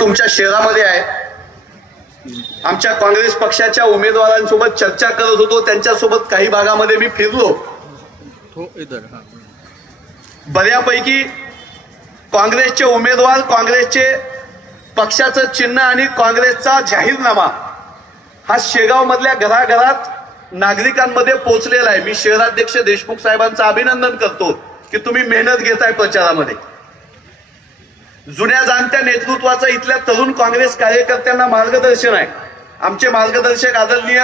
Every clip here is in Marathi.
तुमच्या शहरामध्ये आहे, आमच्या काँग्रेस पक्षाच्या उमेदवारांसोबत चर्चा करत होतो, त्यांच्यासोबत काही भागामध्ये मी फिरलो। बऱ्यापैकी काँग्रेसचे उमेदवार, काँग्रेसचे पक्षाचं चिन्ह आणि काँग्रेसचा जाहीरनामा हा शेगाव मधल्या घराघरात नागरिकांमध्ये पोहोचलेला आहे। मी शहराध्यक्ष देशमुख साहेबांचं अभिनंदन करतो की तुम्ही मेहनत घेताय प्रचारामध्ये। जुन्या जाणत्या नेतृत्वाचं इथल्या तरुण काँग्रेस कार्यकर्त्यांना मार्गदर्शन आहे। आमचे मार्गदर्शक आदरणीय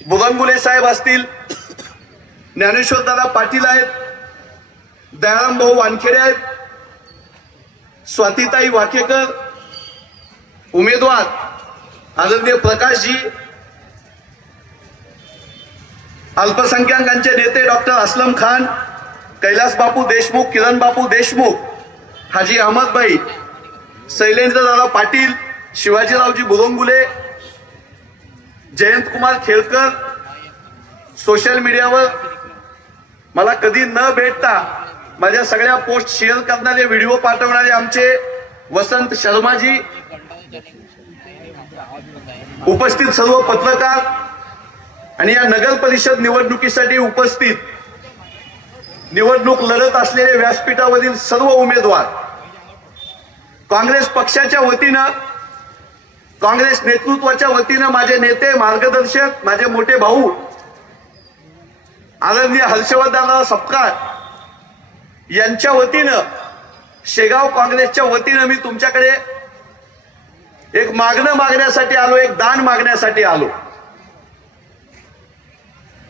बुरंगुले साहेब असतील, ज्ञानेश्वरदादा पाटील आहेत, दयाराम भाऊ वानखेडे आहेत, स्वातीताई वाकेकर, उमेदवार आदरणीय प्रकाशजी, अल्पसंख्याकांचे नेते डॉक्टर असलम खान, कैलास बापू देशमुख, किरण बापू देशमुख, हाजी अहमद भाई, शैलेंद्रदादा पाटील, शिवाजीरावजी बुरंगुले, जयंत कुमार खेळकर, सोशल मीडियावर मला कधी न भेटता माझ्या सगळ्या पोस्ट शेअर करणारे, व्हिडिओ पाठवणारे आमचे वसंत शर्माजी, उपस्थित सर्व पत्रकार आणि या नगर परिषद निवडणुकीसाठी उपस्थित निवडणूक लढत असलेले व्यासपीठावरील सर्व उमेदवार, काँग्रेस पक्षाच्या वतीनं, काँग्रेस नेतृत्वाच्या वतीनं माझे नेते, मार्गदर्शक, माझे मोठे भाऊ आदरणीय हर्षवर्धन सपकाळ यांच्या वतीनं, शेगाव काँग्रेसच्या वतीनं मी तुमच्याकडे एक मागणं मागण्यासाठी आलो, एक दान मागण्यासाठी आलो।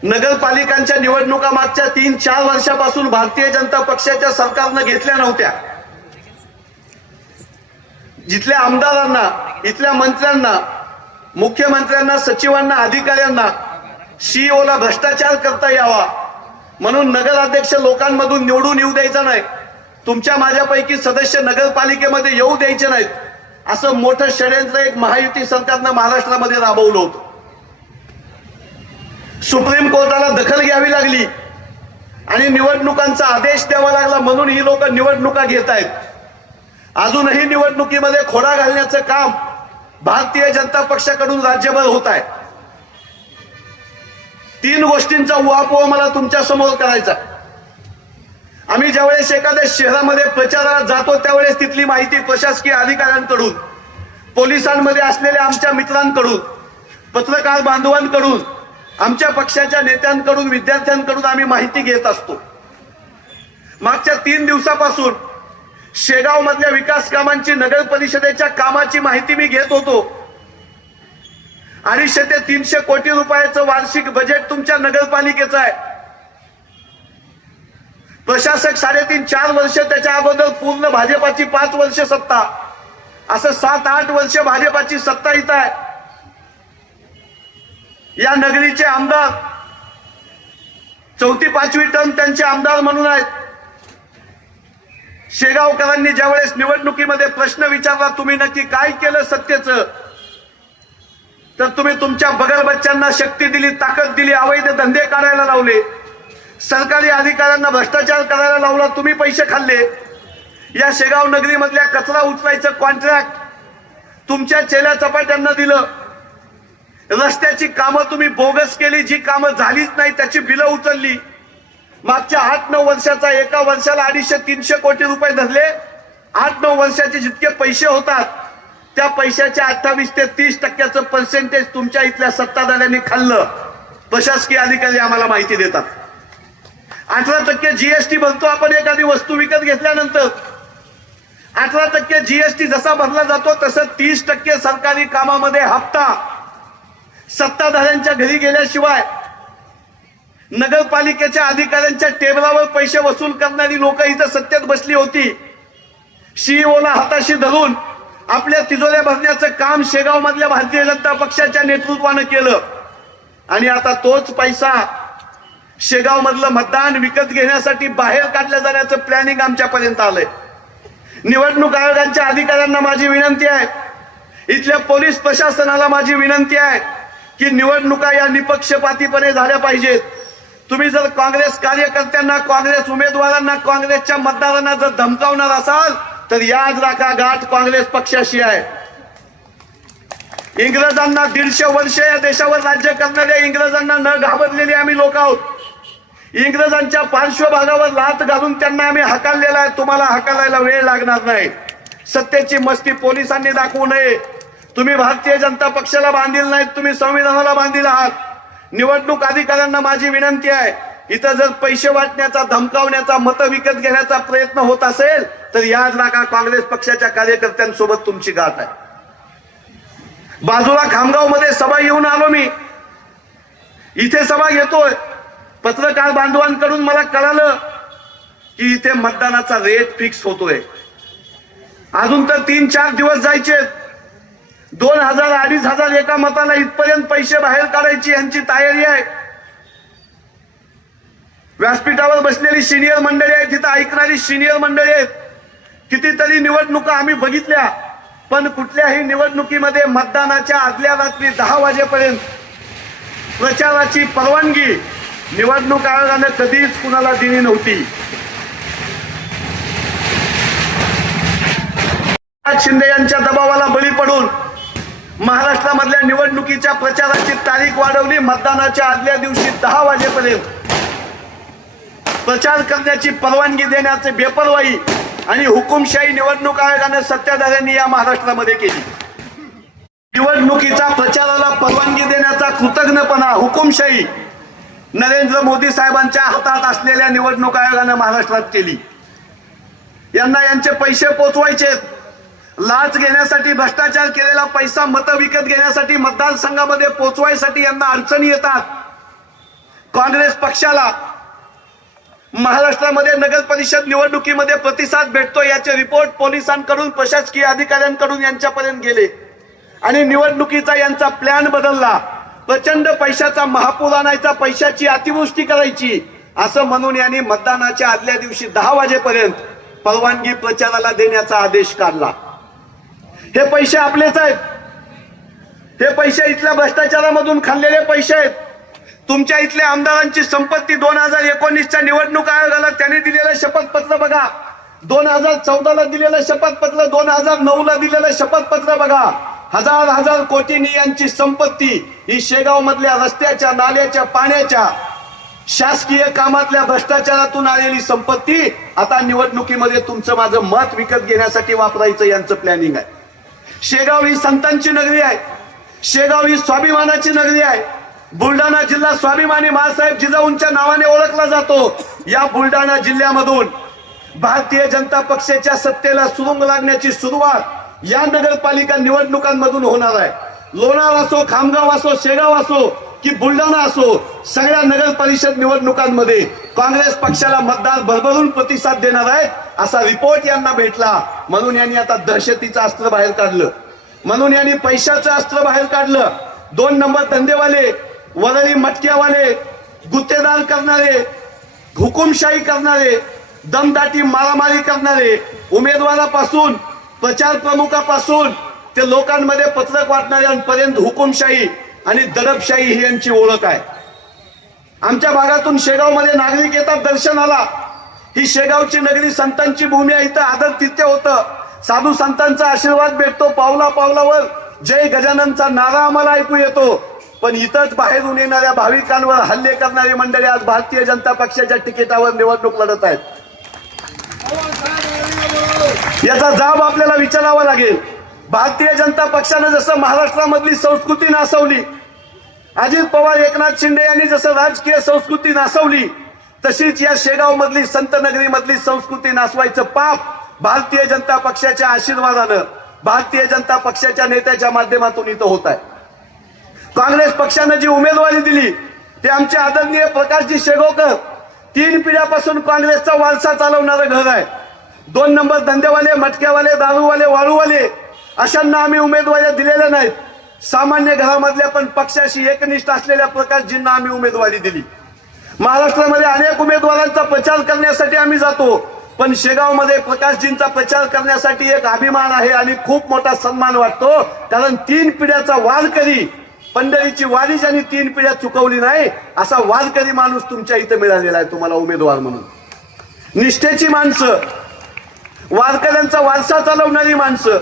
नगरपालिकांच्या निवडणुका मागच्या 3-4 वर्षापासून भारतीय जनता पक्षाच्या सरकारनं घेतल्या नव्हत्या। जिथल्या आमदारांना, इथल्या मंत्र्यांना, मुख्यमंत्र्यांना, सचिवांना, अधिकाऱ्यांना, सीईओला भ्रष्टाचार करता यावा म्हणून नगराध्यक्ष लोकांमधून निवडून येऊ द्यायचा नाही, तुमच्या माझ्यापैकी सदस्य नगरपालिकेमध्ये येऊ द्यायचे नाहीत, असं मोठं षडयंत्र एक महायुती सरकारनं महाराष्ट्रामध्ये राबवलं होतं। सुप्रीम कोर्टाला दखल घ्यावी लागली आणि निवडणुकांचा आदेश द्यावा लागला, म्हणून ही लोक निवडणुका घेत आहेत। अजूनही निवडणुकीमध्ये खोडा घालण्याचं काम भारतीय जनता पक्षाकडून राज्यभर होत आहे। 3 गोष्टींचा उहापोह मला तुमच्या समोर करायचा। आम्ही ज्यावेळेस एखाद्या शहरामध्ये प्रचाराला जातो त्यावेळेस तिथली माहिती प्रशासकीय अधिकाऱ्यांकडून, पोलिसांमध्ये असलेल्या आमच्या मित्रांकडून, पत्रकार बांधवांकडून, आमच्या पक्षाच्या नेत्यांकडून, विद्यार्थ्यांकडून आम्ही माहिती घेत असतो। मागच्या 3 दिवसापासून शेगाव मधल्या विकास कामांची, नगर परिषदेच्या कामाची माहिती मी घेत होतो। 250 ते 300 कोटी रुपयाचं वार्षिक बजेट तुमच्या नगरपालिकेचं आहे। प्रशासक 3.5-4 वर्ष, त्याच्या अगोदर पूर्ण भाजपाची 5 वर्ष सत्ता, असं 7-8 वर्ष भाजपाची सत्ता इथं आहे। या नगरीचे आमदार 4थी-5वी टर्म त्यांचे आमदार म्हणून आहेत। शेगावकरांनी ज्यावेळेस निवडणुकीमध्ये प्रश्न विचारला, तुम्ही नक्की काय केलं सत्तेचं, तर तुम्ही तुमच्या बगल बच्च्यांना शक्ती दिली, ताकद दिली, अवैध धंदे काढायला लावले, सरकारी अधिकाऱ्यांना भ्रष्टाचार करायला लावला, तुम्ही पैसे खाल्ले। या शेगाव नगरीमधल्या कचरा उचलायचं कॉन्ट्रॅक्ट तुमच्या चेल्या चपाट्यांना दिलं। रस्त्याची कामं तुम्ही बोगस केली, जी कामं झालीच नाही त्याची बिलं उचलली। मागच्या 8-9 वर्षाचा एका वर्षाला 250-300 कोटी रुपये धरले। 8-9 वर्षाचे जितके पैसे होतात त्या पैशाच्या 28 ते 30% पर्सेंटेज तुमच्या इथल्या सत्ताधाऱ्यांनी खाल्लं। प्रशासकीय अधिकारी आम्हाला माहिती देतात। 18% जीएसटी भरतो आपण एखादी वस्तू विकत घेतल्यानंतर। 18% जीएसटी जसा भरला जातो तसं 30% सरकारी कामामध्ये हप्ता सत्ताधाऱ्यांच्या घरी गेल्याशिवाय, नगरपालिकेच्या अधिकाऱ्यांच्या टेबलावर पैसे वसूल करणारी लोक इथं सत्तेत बसली होती। सीईओला हाताशी धरून आपल्या तिजोऱ्या भरण्याचं काम शेगाव मधल्या भारतीय जनता पक्षाच्या नेतृत्वानं केलं आणि आता तोच पैसा शेगाव मधलं मतदान विकत घेण्यासाठी बाहेर काढल्या जाण्याचं प्लॅनिंग आमच्यापर्यंत आलंय। निवडणूक आयोगाच्या अधिकाऱ्यांना माझी विनंती आहे, इथल्या पोलीस प्रशासनाला माझी विनंती आहे की निवडणुका या निपक्षपातीपणे झाल्या पाहिजेत। तुम्ही जर काँग्रेस कार्यकर्त्यांना, काँग्रेस उमेदवारांना, काँग्रेसच्या मतदारांना जर धमकावणार असाल तर याद राखा गाठ काँग्रेस पक्षाशी आहे. इंग्रजांना 150 वर्ष या देशावर राज्य करणाऱ्या इंग्रजांना न घाबरलेले आम्ही लोक आहोत. इंग्रजांच्या पार्श्वभागावर लाथ घालून त्यांना आम्ही हकललेला आहे. तुम्हाला हकलायला वेळ लागणार नाही. सत्तेची मस्ती पोलिसांनी दाखवू नये. तुम्ही भारतीय जनता पक्षाला बांधील नाहीत, तुम्ही संविधानाला बांधील आहात. निवडणूक अधिकाऱ्यांना माझी विनंती आहे, इथं जर पैसे वाटण्याचा, धमकावण्याचा, मतं विकत घेण्याचा प्रयत्न होत असेल तर याद राखा काँग्रेस पक्षाच्या कार्यकर्त्यांसोबत तुमची गाठ आहे. बाजूला खामगाव मध्ये सभा येऊन आलो मी, इथे सभा घेतोय. पत्रकार बांधवांकडून मला कळालं की इथे मतदानाचा रेट फिक्स होतोय. अजून तर 3-4 दिवस जायचे. 2000-2500 एका मताला इथपर्यंत पैसे बाहेर काढायची यांची तयारी आहे. व्यासपीठावर बसलेली सिनियर मंडळी आहेत, तिथं ऐकणारी सिनियर मंडळी आहेत. कितीतरी निवडणुका आम्ही बघितल्या, पण कुठल्याही निवडणुकीमध्ये मतदानाच्या आदल्या रात्री 10 वाजेपर्यंत प्रचाराची परवानगी निवडणूक आयोगाने कधीच कुणाला दिली नव्हती. शिंदे यांच्या दबावाला बळी पडून महाराष्ट्रामधल्या निवडणुकीच्या प्रचाराची तारीख वाढवली. मतदानाच्या आदल्या दिवशी 10 वाजेपर्यंत प्रचार करण्याची परवानगी देण्याचे बेपर्वाई आणि हुकुमशाही निवडणूक आयोगाने सत्ताधाऱ्यांनी या महाराष्ट्रामध्ये केली. निवडणुकीच्या प्रचाराला परवानगी देण्याचा कृतज्ञपणा हुकुमशाही नरेंद्र मोदी साहेबांच्या हातात असलेल्या निवडणूक आयोगाने महाराष्ट्रात केली. यांना यांचे पैसे पोचवायचे, लाच घेण्यासाठी, भ्रष्टाचार केलेला पैसा मतं विकत घेण्यासाठी, मतदारसंघामध्ये पोचवायसाठी यांना अडचणी येतात. काँग्रेस पक्षाला महाराष्ट्रामध्ये नगर परिषद निवडणुकीमध्ये प्रतिसाद भेटतो याचे रिपोर्ट पोलिसांकडून, प्रशासकीय अधिकाऱ्यांकडून यांच्यापर्यंत गेले आणि निवडणुकीचा यांचा प्लॅन बदलला. प्रचंड पैशाचा महापूर आणायचा, पैशाची अतिवृष्टी करायची असं म्हणून यांनी मतदानाच्या आदल्या दिवशी 10 वाजेपर्यंत परवानगी प्रचाराला देण्याचा आदेश काढला. हे पैसे आपलेच आहेत. हे पैसे इथल्या भ्रष्टाचारामधून खाल्लेले पैसे आहेत. तुमच्या इथल्या आमदारांची संपत्ती 2019च्या निवडणूक आयोगाला त्यांनी दिलेलं शपथपत्र बघा, 2014ला दिलेलं शपथपत्र, 2009ला दिलेलं शपथपत्र बघा. हजार कोटींनी यांची संपत्ती ही शेगाव मधल्या रस्त्याच्या, नाल्याच्या, पाण्याच्या, शासकीय कामातल्या भ्रष्टाचारातून आलेली संपत्ती आता निवडणुकीमध्ये तुमचं माझं मत विकत घेण्यासाठी वापरायचं यांचं प्लॅनिंग आहे. शेगाव ही संतांची नगरी आहे. शेगाव ही स्वाभिमानाची नगरी आहे. बुलढाणा जिल्हा स्वाभिमानी बाळासाहेब जिजाऊंच्या नावाने ओळखला जातो. या बुलढाणा जिल्ह्यामधून भारतीय जनता पक्षाच्या सत्तेला सुरुंग लागण्याची सुरुवात या नगरपालिका निवडणुकांमधून होणार आहे. लोणार असो, खामगाव असो, शेगाव असो की बुलढाणा असो, सगळ्या नगर परिषद निवडणुकांमध्ये काँग्रेस पक्षाला मतदार भरभरून प्रतिसाद देणार आहेत असा रिपोर्ट यांना भेटला. म्हणून यांनी आता दहशतीचं अस्त्र बाहेर काढलं, म्हणून यांनी पैशाचं अस्त्र बाहेर काढलं. 2 नंबर धंदेवाले, वरळी मटक्यावाले, गुत्तेदार करणारे, हुकुमशाही करणारे, दमदाटी मारामारी करणारे, उमेदवारापासून, प्रचार प्रमुखापासून ते लोकांमध्ये पत्रक वाटणाऱ्यांपर्यंत हुकुमशाही आणि दडपशाही ही यांची ओळख आहे. आमच्या भागातून शेगावमध्ये नागरिक येतात दर्शनाला. ही शेगावची नगरी संतांची भूमी आहे. इथं आदर तिथ्य होतं, साधू संतांचा आशीर्वाद भेटतो. पावला पावलावर जय गजाननचा नारा आम्हाला ऐकू येतो. पण इथंच बाहेरून येणाऱ्या भाविकांवर हल्ले करणारी मंडळी आज भारतीय जनता पक्षाच्या तिकिटावर निवडणूक लढत आहेत. याचा जाब आपल्याला विचारावा लागेल. भारतीय जनता पक्षाने जसं महाराष्ट्रामधली संस्कृती नासवली, अजित पवार, एकनाथ शिंदे यांनी जसं राजकीय संस्कृती नासवली, तशीच या शेगाव मधली, संत नगरी मधली संस्कृती नासवायचं पाप भारतीय जनता पक्षाच्या आशीर्वादानं, भारतीय जनता पक्षाच्या नेत्याच्या माध्यमातून इथं होत आहे. काँग्रेस पक्षानं जी उमेदवारी दिली ते आमचे आदरणीय प्रकाशजी शेगोकर 3 पिढ्यापासून काँग्रेसचा वारसा चालवणारं घर आहे. 2 नंबर धंदेवाले, मटक्यावाले, दारूवाले, वाळूवाले अशांना आम्ही उमेदवारी दिलेल्या नाहीत. सामान्य घरामधल्या पण पक्षाशी एकनिष्ठ असलेल्या प्रकाशजींना आम्ही उमेदवारी दिली. महाराष्ट्रामध्ये अनेक उमेदवारांचा प्रचार करण्यासाठी आम्ही जातो, पण शेगावमध्ये प्रकाशजींचा प्रचार करण्यासाठी एक अभिमान आहे आणि खूप मोठा सन्मान वाटतो. कारण 3 पिढ्याचा वारकरी, पंढरीची वारी ज्यांनी 3 पिढ्या चुकवली नाही असा वारकरी माणूस तुमच्या इथे मिळालेला आहे तुम्हाला उमेदवार म्हणून. निष्ठेची माणसं, वारकऱ्यांचा वारसा चालवणारी माणसं,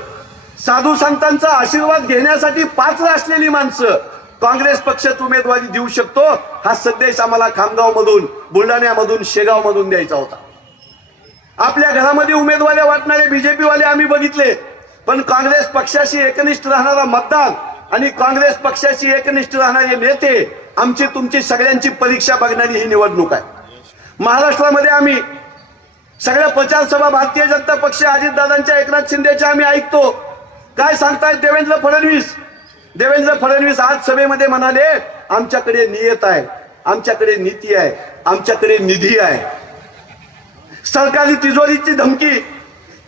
साधू संतांचा आशीर्वाद घेण्यासाठी पात्र असलेली माणसं काँग्रेस पक्षात उमेदवारी देऊ शकतो, हा संदेश आम्हाला खामगावमधून, बुलढाण्यामधून, शेगावमधून द्यायचा होता. आपल्या घरामध्ये उमेदवारी वाटणारे बीजेपी वाले आम्ही बघितले, पण काँग्रेस पक्षाशी एकनिष्ठ राहणारा मतदार आणि काँग्रेस पक्षाशी एकनिष्ठ राहणारे नेते, आमची तुमची सगळ्यांची परीक्षा बघणारी ही निवडणूक आहे. महाराष्ट्रामध्ये आम्ही सगळ्या प्रचार सभा भारतीय जनता पक्ष, अजितदादांच्या, एकनाथ शिंदेच्या आम्ही ऐकतो. काय सांगतायत देवेंद्र फडणवीस? देवेंद्र फडणवीस आज सभेमध्ये म्हणाले, आमच्याकडे नियत आहे, आमच्याकडे नीती आहे, आमच्याकडे निधी आहे. सरकारी तिजोरीची धमकी.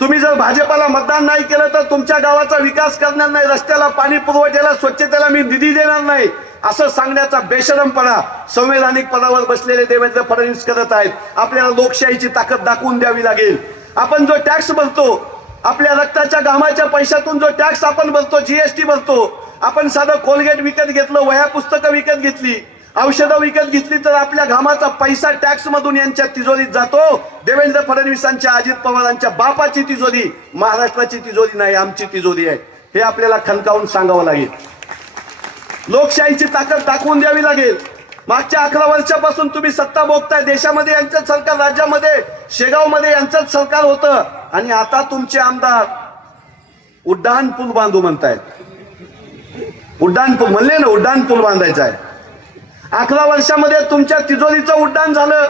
तुम्ही जर भाजपाला मतदान नाही केलं तर तुमच्या गावाचा विकास करणार नाही, रस्त्याला, पाणी पुरवठ्याला, स्वच्छतेला मी निधी देणार नाही, असं सांगण्याचा बेशरमपणा संवैधानिक पदावर बसलेले देवेंद्र फडणवीस करत आहेत. आपल्याला लोकशाहीची ताकद दाखवून द्यावी लागेल. आपण जो टॅक्स भरतो, आपल्या रक्ताच्या घामाच्या पैशातून जो टॅक्स आपण भरतो, जीएसटी भरतो, आपण साधं कोलगेट विकत घेतलं, वह्या पुस्तकं विकत घेतली, औषधं विकत घेतली, तर आपल्या घामाचा पैसा टॅक्स मधून यांच्या तिजोरीत जातो. देवेंद्र फडणवीसांच्या, अजित पवारांच्या बापाची तिजोरी महाराष्ट्राची तिजोरी नाही, आमची तिजोरी आहे. हे आपल्याला खणकावून सांगावं लागेल. लोकशाहीची ताकद दाखवून द्यावी लागेल. मागच्या 11 वर्षापासून तुम्ही सत्ता भोगताय. देशामध्ये यांचं सरकार, राज्यामध्ये शेगावमध्ये यांचंच सरकार होतं, आणि आता तुमचे आमदार उड्डाण पूल बांधू म्हणतायत. उड्डाण पूल म्हणले ना, उड्डाण पूल बांधायचा आहे. 11 वर्षामध्ये तुमच्या तिजोरीचं उड्डाण झालं.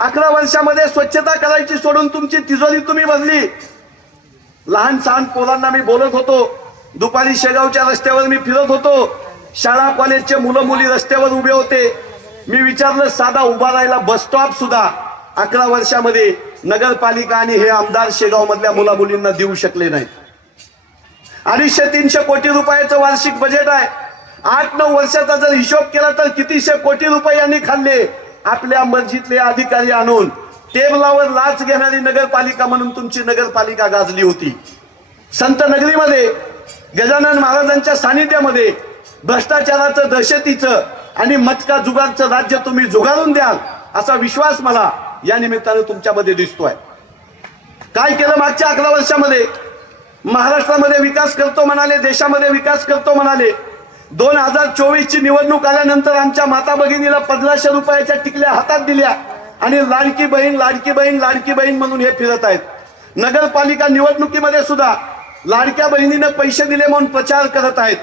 11 वर्षामध्ये स्वच्छता करायची सोडून तुमची तिजोरी तुम्ही भरली. लहान सहान पोरांना मी बोलत होतो, दुपारी शेगावच्या रस्त्यावर मी फिरत होतो, शाळा कॉलेजचे मुलं मुली रस्त्यावर उभे होते. मी विचारलं, साधा उभा राहायला बस स्टॉप सुद्धा 11 वर्षामध्ये नगरपालिका आणि हे आमदार शेगाव मधल्या मुला मुलींना देऊ शकले नाही. 250-300 कोटी रुपयाचं वार्षिक बजेट आहे. 8-9 वर्षाचा जर हिशोब केला तर कितीशे कोटी रुपये यांनी खाल्ले. आपल्या मर्जीतले अधिकारी आणून टेबलावर लाच घेणारी नगरपालिका म्हणून तुमची नगरपालिका गाजली होती. संत नगरीमध्ये गजानन महाराजांच्या सानिध्यामध्ये भ्रष्टाचाराचं, दहशतीचं आणि मटका जुगारचं राज्य तुम्ही जुगारून द्याल, असा विश्वास मला या निमित्तानं तुमच्यामध्ये दिसतोय. काय केलं मागच्या 11 वर्षामध्ये? महाराष्ट्रामध्ये विकास करतो म्हणाले, देशामध्ये विकास करतो म्हणाले. 2024 ची निवडणूक आल्यानंतर आमच्या माता भगिनीला 1500 रुपयाच्या टिकल्या हातात दिल्या आणि लाडकी बहीण, लाडकी बहीण, लाडकी बहीण म्हणून हे फिरत आहेत. नगरपालिका निवडणुकीमध्ये सुद्धा लाडक्या बहिणीनं पैसे दिले म्हणून प्रचार करत आहेत.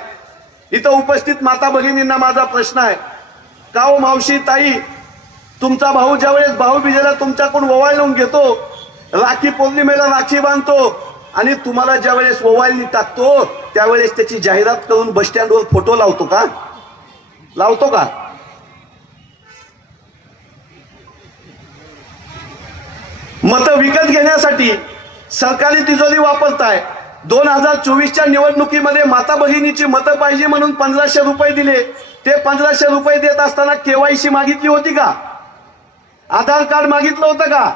इथं उपस्थित माता भगिनींना माझा प्रश्न आहे, का हो मावशी, ताई, तुमचा भाऊ ज्यावेळेस भाऊबीजेला तुमच्याकडून ओवाळून घेतो, राखी पौर्णिमेला राखी बांधतो, आणि तुम्हाला ज्यावेळेस ओवाळणी टाकतो त्यावेळेस त्याची जाहिरात करून बस स्टँडवर फोटो लावतो का? लावतो का? मतं विकत घेण्यासाठी सरकारी तिजोरी वापरताय. 2024च्या निवडणुकीमध्ये माता भगिनीची मतं पाहिजे म्हणून 1500 रुपये दिले. ते 1500 रुपये देत असताना केवायसी मागितली होती का? आधार कार्ड मागितलं होतं का?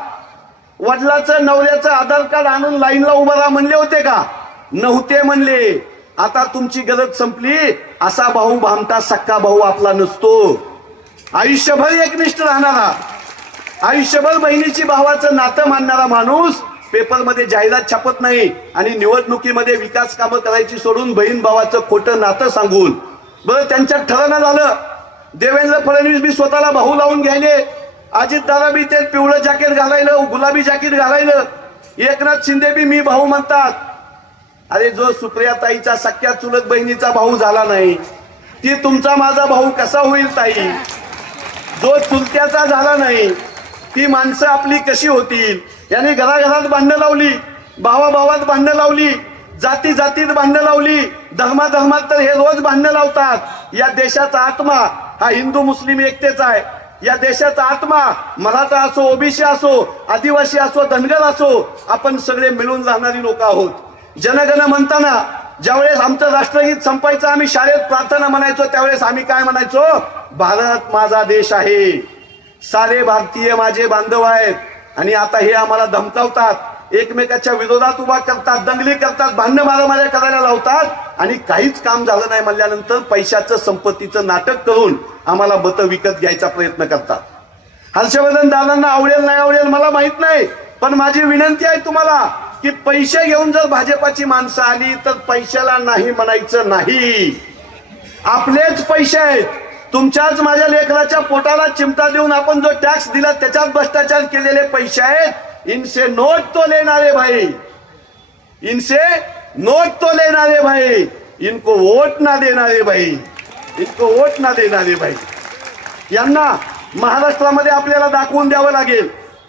वडिलाचं, नवऱ्याचं आधार कार्ड आणून लाईनला उभा राहा म्हणले होते का? नव्हते म्हणले. आता तुमची गरज संपली. असा भाऊ भामटा सक्का भाऊ आपला नसतो. आयुष्यभर एकनिष्ठ राहणारा, आयुष्यभर बहिणीची भावाचं नातं मानणारा माणूस पेपरमध्ये जाहिरात छापत नाही आणि निवडणुकीमध्ये विकास कामं करायची सोडून बहीण भावाचं खोटं नातं सांगून. बरं, त्यांच्यात ठरवणं झालं. देवेंद्र फडणवीस बी स्वतःला भाऊ लावून घ्यायले, अजितदादा बी ते पिवळं जॅकेट घालायलं, गुलाबी जॅकेट घालायलं, एकनाथ शिंदे बी मी भाऊ म्हणतात. अरे, जो सुप्रियाताईचा सख्या चुलत बहिणीचा भाऊ झाला नाही, ती तुमचा माझा भाऊ कसा होईल ताई? जो चुलत्याचा झाला नाही, ती माणसं आपली कशी होतील? याने घराघरात भांडणं लावली, भावाभावात भांडणं लावली, जाती जातीत भांडणं लावली, धर्माधर्मात तर हे रोज भांडणं लावतात. या देशाचा आत्मा हा हिंदू मुस्लिम एकतेचा आहे. या देशाचा आत्मा मराठा असो, ओबीसी असो, आदिवासी असो, धनगर असो, आपण सगळे मिळून राहणारी लोक आहोत. जनगण म्हणताना ज्यावेळेस आमचं राष्ट्रगीत संपायचं, आम्ही शाळेत प्रार्थना म्हणायचो, त्यावेळेस आम्ही काय म्हणायचो? भारत माझा देश आहे, सारे भारतीय माझे बांधव आहेत. आणि आता हे आम्हाला धमकावतात, एकमेकाच्या विरोधात उभा करतात, दंगली करतात, भांडण मारामाऱ्या करायला लावतात, आणि काहीच काम झालं नाही म्हणल्यानंतर पैशाचं, संपत्तीचं नाटक करून आम्हाला मतं विकत घ्यायचा प्रयत्न करतात. हर्षवर्धन दादांना आवडेल नाही आवडेल मला माहित नाही, पण माझी विनंती आहे तुम्हाला, की पैसे घेऊन जर भाजपाची माणसं आली तर पैशाला नाही म्हणायचं नाही. आपलेच पैसे आहेत, तुमच्याच माझ्या लेकराच्या पोटाला चिमटा देऊन आपण जो टॅक्स दिला त्याच्यात भ्रष्टाचार केलेले पैसे आहेत. इनसे नोट तो लेना रे भाई, इनसे नोट तो लेना रे भाई, इनको वोट ना देना रे भाई, इनको वोट ना देना रे भाई. यांना महाराष्ट्रामध्ये आपल्याला दाखवून द्यावं लागेल.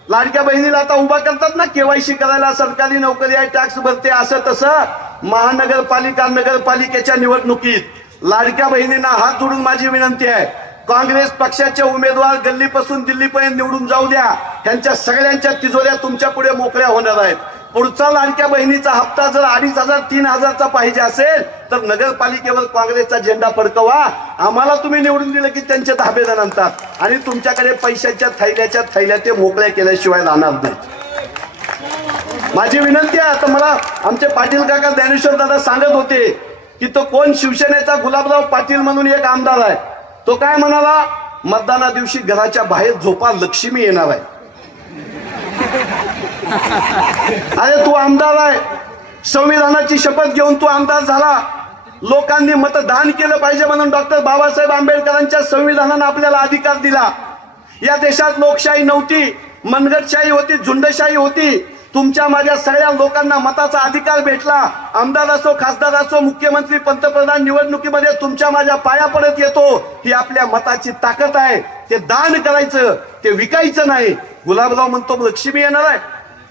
लाडक्या बहिणीला आता उभा करतात ना केवायसी करायला, सरकारी नोकरी आहे, टॅक्स भरते, असं तसं. महानगरपालिका नगरपालिकेच्या निवडणुकीत लाडक्या बहिणींना हात जोडून माझी विनंती आहे, काँग्रेस पक्षाचे उमेदवार गल्लीपासून दिल्लीपर्यंत निवडून जाऊ द्या. त्यांच्या सगळ्यांच्या तिजोऱ्या तुमच्या पुढे मोकळ्या होणार आहेत. पुढचा लाडक्या बहिणीचा हप्ता जर 2,500 3,000चा पाहिजे असेल तर नगरपालिकेवर काँग्रेसचा झेंडा फडकवा. आम्हाला तुम्ही निवडून दिलं की त्यांचे धाबेदार आणतात आणि तुमच्याकडे पैशाच्या थैल्याच्या थैल्या ते मोकळ्या केल्याशिवाय राहणार नाही. माझी विनंती आहे. आता मला आमचे पाटील काका ज्ञानेश्वर दादा सांगत होते की तो कोण शिवसेनेचा गुलाबराव पाटील म्हणून एक आमदार आहे, तो काय म्हणाला, मतदाना दिवशी घराच्या बाहेर झोपा, लक्ष्मी येणार आहे. अरे तू आमदार आहे, संविधानाची शपथ घेऊन तू आमदार झाला. लोकांनी मतदान केलं पाहिजे म्हणून डॉक्टर बाबासाहेब आंबेडकरांच्या संविधानानं आपल्याला अधिकार दिला. या देशात लोकशाही नव्हती, मनगटशाही होती, झुंडशाही होती. तुमच्या माझ्या सगळ्या लोकांना मताचा अधिकार भेटला. आमदार असो, खासदार असो, मुख्यमंत्री, पंतप्रधान निवडणुकीमध्ये तुमच्या माझ्या पाया पडत येतो. ही आपल्या मताची ताकद आहे. ते दान करायचं, ते विकायचं नाही. गुलाबराव म्हणतो लक्ष्मी येणार आहे.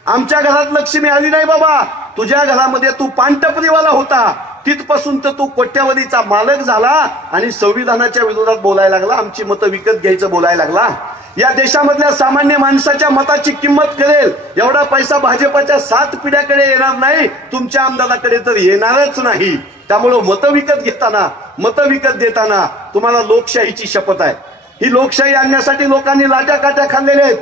आमच्या घरात लक्ष्मी आली नाही बाबा. तुझ्या घरामध्ये तू पानटपरीवाला होता, तिथपासून तर तू कोट्यावधीचा मालक झाला आणि संविधानाच्या विरोधात बोलायला लागला, आमची मतं विकत घ्यायचं बोलायला लागला. या देशामधल्या सामान्य माणसाच्या मताची किंमत करेल एवढा पैसा भाजपाच्या 7 पिढ्याकडे येणार नाही, तुमच्या आमदाराकडे तर येणारच नाही. त्यामुळं मतं विकत घेताना, मतं विकत देताना तुम्हाला लोकशाहीची शपथ आहे. ही लोकशाही आणण्यासाठी लोकांनी लाट्या काट्या खाल्लेल्या आहेत.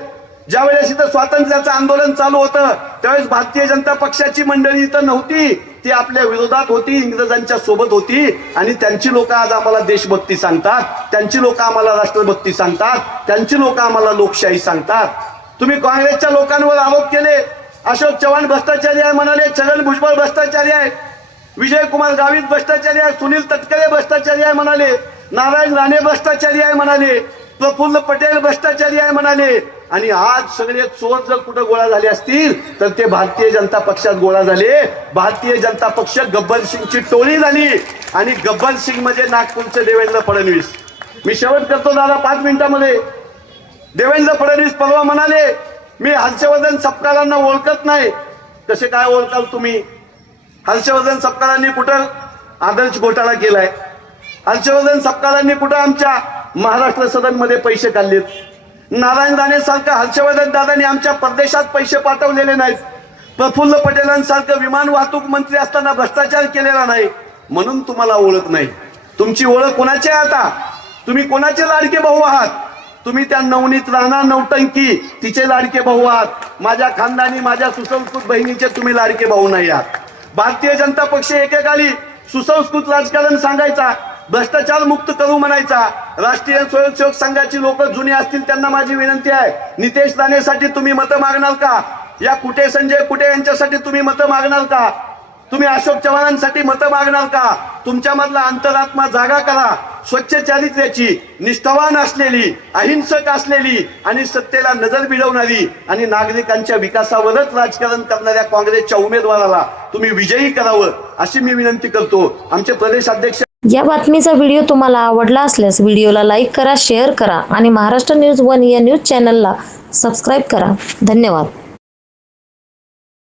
ज्यावेळेस इथं स्वातंत्र्याचं आंदोलन चालू होतं त्यावेळेस भारतीय जनता पक्षाची मंडळी इथं नव्हती, ती आपल्या विरोधात होती, इंग्रजांच्या सोबत होती. आणि त्यांची लोक आज आम्हाला देशभक्ती सांगतात, त्यांची लोक आम्हाला राष्ट्रभक्ती सांगतात, त्यांची लोक आम्हाला लोकशाही सांगतात. तुम्ही काँग्रेसच्या लोकांवर आरोप केले, अशोक चव्हाण भ्रष्टाचारी आहे म्हणाले, छगन भुजबळ भ्रष्टाचारी आहे, विजयकुमार गावित भ्रष्टाचारी आहे, सुनील तटकरे भ्ष्टाचारी आहे म्हणाले, नारायण राणे भ्रष्टाचारी आहे म्हणाले, प्रफुल्ल पटेल भ्रष्टाचारी आहे म्हणाले. आणि आज सगळे चोर जर कुठं गोळा झाले असतील तर ते भारतीय जनता पक्षात गोळा झाले. भारतीय जनता पक्ष गब्बर सिंगची टोळी झाली आणि गब्बर सिंग म्हणजे नागपूरचे देवेंद्र फडणवीस. मी शेवट करतो दादा 5 मिनिटांमध्ये. देवेंद्र फडणवीस परवा म्हणाले मी हर्षवर्धन सपकाळांना ओळखत नाही. कसे काय ओळखाल तुम्ही? हर्षवर्धन सपकाळांनी कुठं आदर्श घोटाळा केलाय? हर्षवर्धन सपकाळांनी कुठं आमच्या महाराष्ट्र सदनमध्ये पैसे काढलेत? नारायण राणे सारखं हर्षवर्धन दादांनी आमच्या परदेशात पैसे पाठवलेले नाहीत. प्रफुल्ल पटेलांसारखं विमान वाहतूक मंत्री असताना भ्रष्टाचार केलेला नाही, म्हणून तुम्हाला ओळख नाही. तुमची ओळख कोणाची आहे आता? तुम्ही कोणाचे लाडके भाऊ आहात? तुम्ही त्या नवनीत राणा नौटंकी तिचे लाडके भाऊ आहात. माझ्या खानदानी, माझ्या सुसंस्कृत बहिणीचे तुम्ही लाडके भाऊ नाही आहात. भारतीय जनता पक्ष एकेकाळी सुसंस्कृत राजकारण सांगायचा, भ्रष्टाचार मुक्त करू म्हणायचा. राष्ट्रीय स्वयंसेवक संघाची लोक जुनी असतील त्यांना माझी विनंती आहे, नितेश राणेसाठी तुम्ही मतं मागणार का? या कुठे संजय कुठे यांच्यासाठी तुम्ही मतं मागणार का? तुम्ही अशोक चव्हाणांसाठी मतं मागणार का? तुमच्यामधला अंतरात्मा जागा करा. स्वच्छ चारित्र्याची, निष्ठावान असलेली, अहिंसक असलेली आणि सत्तेला नजर भिडवणारी आणि नागरिकांच्या विकासावरच राजकारण करणाऱ्या काँग्रेसच्या उमेदवाराला तुम्ही विजयी करावं अशी मी विनंती करतो. आमचे प्रदेश अध्यक्ष. या बातमीचा व्हिडिओ तुम्हाला आवडला असल्यास व्हिडिओला लाईक करा, शेअर करा आणि महाराष्ट्र न्यूज 1 या न्यूज चॅनलला सबस्क्राईब करा. धन्यवाद.